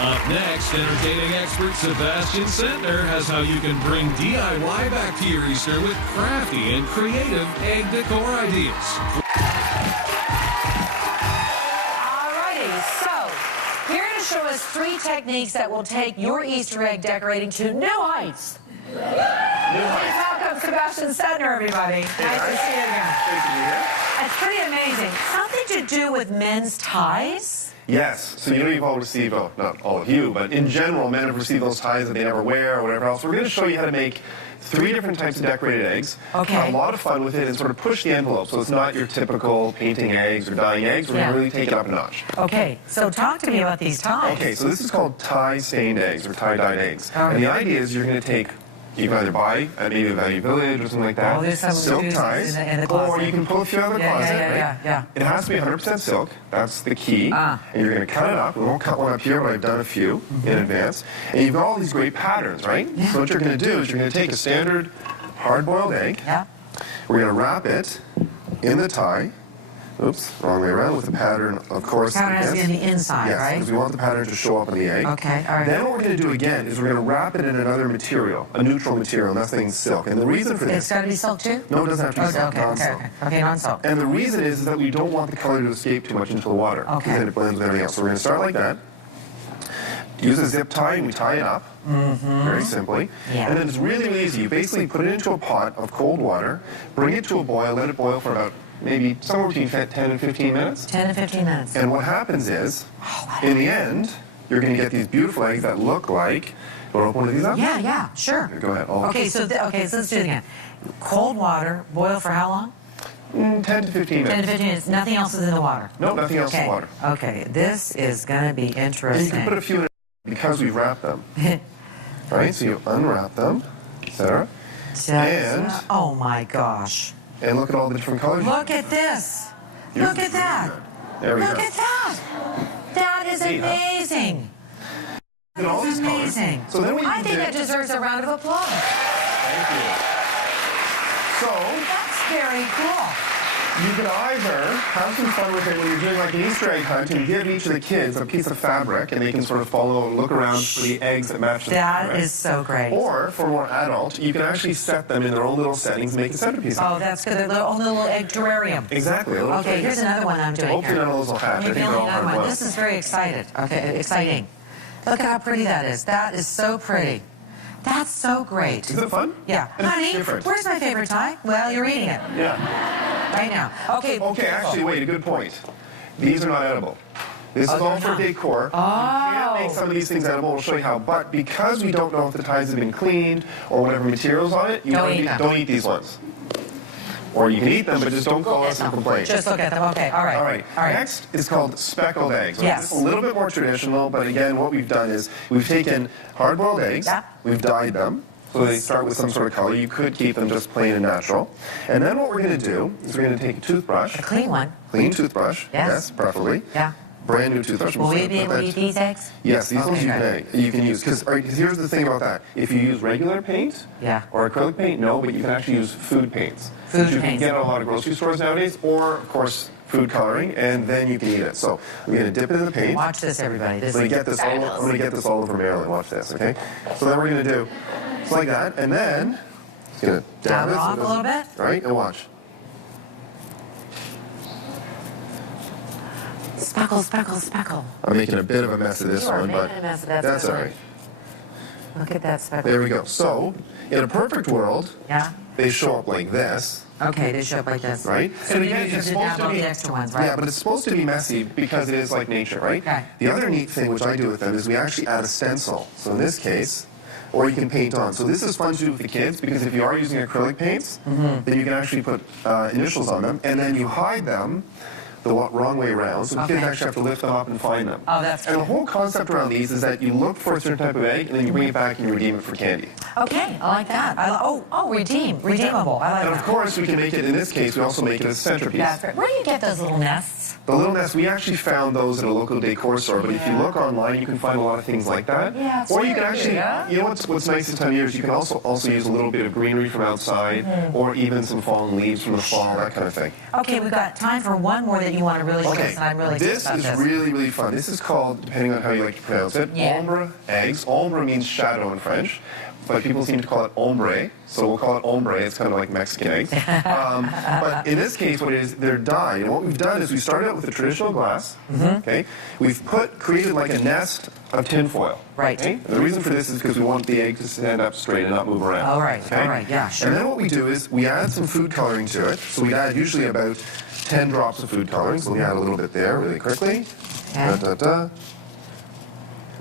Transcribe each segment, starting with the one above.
Up next, entertaining expert Sebastien Centner has how you can bring DIY back to your Easter with crafty and creative egg decor ideas. Alrighty, so here to show us 3 techniques that will take your Easter egg decorating to new heights. Please welcome Sebastien Centner, everybody. Nice to see you again. Great to be here. It's pretty amazing. Something to do with men's ties? Yes. So you've all received, well, not all of you, but in general, men have received those ties that they never wear or whatever else. We're going to show you how to make 3 different types of decorated eggs. Okay. Have a lot of fun with it and sort of push the envelope. So it's not your typical painting eggs or dyeing eggs. We're going to really take it up a notch. Okay, so talk to me about these ties. Okay, so this is called tie-stained eggs or tie-dyed eggs. All right. And the idea is you're going to take, you can either buy at maybe a Value Village or something like that, there's some silk ties, in the closet. or you can pull a few out of the closet, right? Yeah. It has to be 100% silk. That's the key. And you're going to cut it up. We won't cut one up here, but I've done a few in advance. And you've got all these great patterns, right? Yeah. So what you're going to do is you're going to take a standard hard-boiled egg. Yeah. We're going to wrap it in the tie. Oops, wrong way around, with the pattern, of course. The pattern has to be on the inside, yes, right? because we want the pattern to show up on the egg. Okay, all right. Then what we're going to do again is we're going to wrap it in another material, a neutral material, nothing silk. And the reason for this... It's got to be silk too? No, it doesn't have to be silk, non-silk. Okay, non-silk. And the reason is that we don't want the color to escape too much into the water. Okay. Because then it blends with everything else. So we're going to start like that. Use a zip tie and we tie it up, very simply. Yeah. And then it's really, really easy. You basically put it into a pot of cold water, bring it to a boil, let it boil for about maybe somewhere between 10 and 15 minutes. 10 to 15 minutes. And what happens is, in the end, you're going to get these beautiful eggs that look like... You want to open one of these up? Yeah, sure. Here, go ahead. Okay, so let's do it again. Cold water, boil for how long? 10 to 15 minutes. 10 to 15 minutes. Nothing else is in the water? No, nothing else in the water. Okay, this is going to be interesting. And you can put a few in it because we've wrapped them. Right, so you unwrap them, etc. And... Oh my gosh. And look at all the different colors. Look at this. Look at that. There we go. Look at that. That is amazing. That is amazing. So then I think that deserves a round of applause. Thank you. So That's very cool. you could either have some fun with it when you're doing like an Easter egg hunt and give each of the kids a piece of fabric and they can sort of follow and look around for the eggs that match the That is so great. Or for more adult, you can actually set them in their own little settings and make a centerpiece. Oh, that's good. Their own little egg terrarium. Exactly. Okay, here's another one I'm doing. Hopefully none of those will hatch. I think they're all Another one. hard-boiled. This is very exciting. Look at how pretty that is. That is so pretty. That's so great. Is it fun? Yeah. And Honey, different. where's my favorite tie? Well, you're eating it Yeah. right now. Okay. Okay, actually, wait, a good point. These are not edible. This is all for decor. Oh. You can make some of these things edible. We'll show you how. But because we don't know if the ties have been cleaned or whatever materials on it, you Don't eat them. don't eat these ones. Or you can eat them, but just don't call us and complain. Just look at them. Okay, all right. All right. Next is called speckled eggs. Yes. It's a little bit more traditional, but again, what we've done is we've taken hard-boiled eggs, Yeah. we've dyed them, so they start with some sort of color. You could keep them just plain and natural. And then what we're going to do is we're going to take a toothbrush. A clean one. Clean toothbrush. Yes. Preferably. Yeah. Brand new toothbrush. Will we be able to eat these eggs? Yes, these ones Okay, you can use. Because here's the thing about that. If you use regular paint or acrylic paint, no, but you can actually use food paints. Food which you can paints. get at a lot of grocery stores nowadays, or, of course, food coloring, and then you can eat it. So I'm going to dip it in the paint. Watch this, everybody. This I'm is going to get this all over Marilyn. Watch this, okay? So then we're going to do just like that, and then just going to dab Dab it it off a little bit. Right, and watch. Speckle, speckle, speckle. I'm making a bit of a mess of this You are one, but making a mess of that that's all speckle. right. Look at that speckle. There we go. So, in a perfect world, Yeah. they show up like this. Okay, they show up like this. Right? So And you again, have it's to supposed dab to off be the extra ones, right? Yeah, but it's supposed to be messy because it is like nature, right? Okay. The other neat thing which I do with them is we actually add a stencil. So in this case, or you can paint on. So this is fun to do with the kids because if you are using acrylic paints, then you can actually put initials on them, and then you hide them the wrong way around, so kids actually have to lift them up and find them. Oh, that's And the whole concept around these is that you look for a certain type of egg, and then you bring it back and you redeem it for candy. Okay, I like that. Redeemable. I like And that. of course, we can make it, in this case, we also make it a centerpiece. That's right. Where do you get those little nests? nests. The little nests, we actually found those at a local decor store, but if you look online, you can find a lot of things like that. Yeah, it's or you can very actually, cute, you know what's nice this time of year is you can also use a little bit of greenery from outside, or even some fallen leaves from the fall, that kind of thing. Okay, we've got time for one more that you want to really show us, and I'm really excited this about is this. really, really fun. This is called, depending on how you like to pronounce it, ombre eggs. Ombre means shadow in French, but people seem to call it ombre, so we'll call it ombre. It's kind of like Mexican eggs. But in this case, what it is, they're dyed. And what we've done is we started out with a traditional glass. Okay, we've created like a nest of tin foil. Right. Okay? And the reason for this is because we want the egg to stand up straight and not move around. All right. Okay? All right. Yeah. Sure. And then what we do is we add some food coloring to it. So we add usually about 10 drops of food coloring. So we add a little bit there really quickly. Okay. Da, da, da.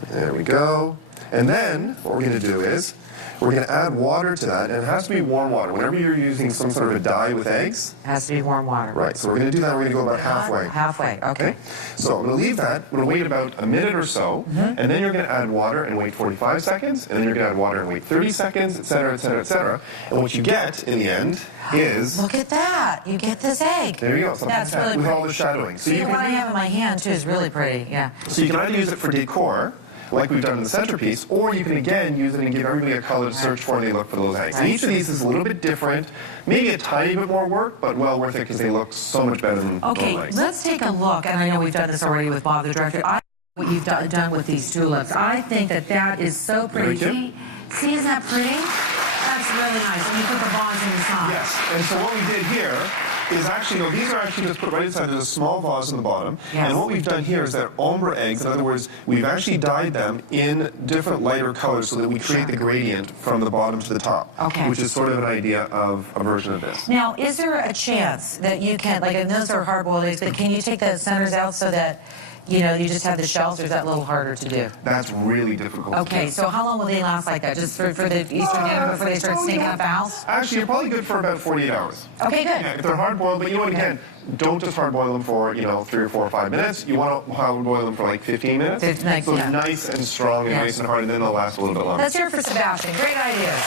There we go. And then what we're going to do is we're going to add water to that, and it has to be warm water. Whenever you're using some sort of a dye with eggs. It has to be warm water. Right, so we're going to do that. We're going to go about halfway. Halfway, okay. So I'm going to leave that. I'm going to wait about a minute or so, and then you're going to add water and wait 45 seconds, and then you're going to add water and wait 30 seconds, et cetera, et cetera, et cetera. And what you get in the end is... Look at that. You get this egg. There you go. That's really with pretty. all the shadowing. So See, you what I can, have in my hand, too, is really pretty. Yeah. so you can either use it for decor, like we've done in the centerpiece, or you can again use it and give everybody a color to search for and they look for those eggs. And each of these is a little bit different, maybe a tiny bit more work, but well worth it because they look so much better than Okay, normal eggs. let's take a look, and I know we've done this already with Bob, the director. What you've done with these tulips. I think that is so pretty. Very See, isn't that pretty? That's really nice. And you put the vase in the side. Yes, and so what we did here is actually, no, these are actually just put right inside. There's a small vase in the bottom. Yes. And what we've done here is they're ombre eggs. In other words, we've actually dyed them in different lighter colors so that we create the gradient from the bottom to the top. Okay. Which is sort of an idea of a version of this. Now, is there a chance that you can, like, and those are hard-boiled eggs, but can you take the centers out so that, you know, you just have the shells, or is that a little harder to do? That's really difficult to Okay, do. so how long will they last like that? Just for the Easter dinner before they start sneaking up the house? Actually, you're probably good for about 48 hours. Okay, good. Yeah, if they're hard-boiled, but you know what, again, don't just hard-boil them for, 3 or 4 or 5 minutes. You want to hard-boil them for like 15 minutes. So yeah. nice and strong and Yeah. nice and hard, and then they'll last a little bit longer. Let's hear it for Sebastian. Great ideas.